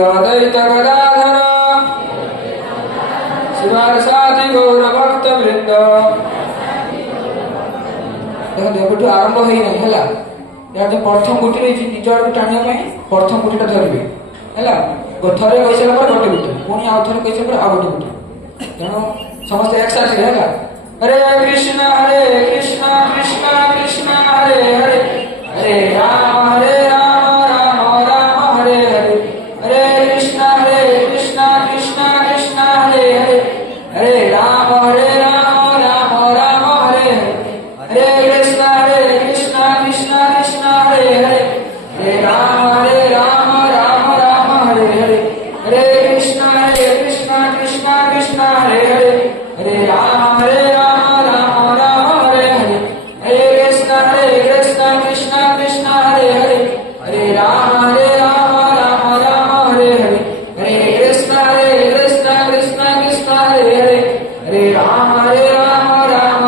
अद्वैत गदाधर शिवासादि गौर भक्त वृंद। देखो देवठू आरंभ होई नहीं हला यार जो प्रथम गुटी रही निज आड़ टाणिया प्रथम गुटीटा धरवे है थरे कही सारा गोटे गुटी पुणी आउ थे कही सारा आउ गोटे गुटी तेणु समस्त एक साथ है हरे कृष्ण कृष्ण कृष्ण हरे हरे हरे राम राम राम हरे हरे हरे कृष्ण कृष्ण कृष्ण हरे हरे हरे राम राम राम हरे हरे हरे कृष्ण कृष्ण कृष्ण हरे हरे हरे राम राम राम हरे हरे हरे कृष्ण कृष्ण कृष्ण हरे हरे हरे राम राम राम हरे हरे हरे कृष्ण कृष्ण कृष्ण हरे हरे हरे राम राम हरे हरे हरे कृष्ण कृष्ण कृष्ण हरे हरे हरे राम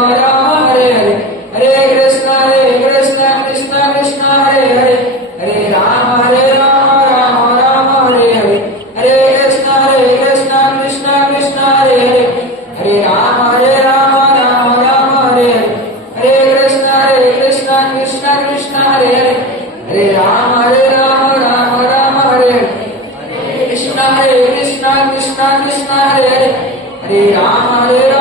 राम हरे हरे हरे कृष्ण कृष्ण कृष्ण हरे हरे हरे राम राम हरे हरे हरे कृष्ण कृष्ण कृष्ण हरे हरे हरे राम राम हरे हरे हरे कृष्ण कृष्ण कृष्ण हरे हरे हरे राम राम हरे हरे कृष्ण कृष्ण कृष्ण हरे हरे हरे राम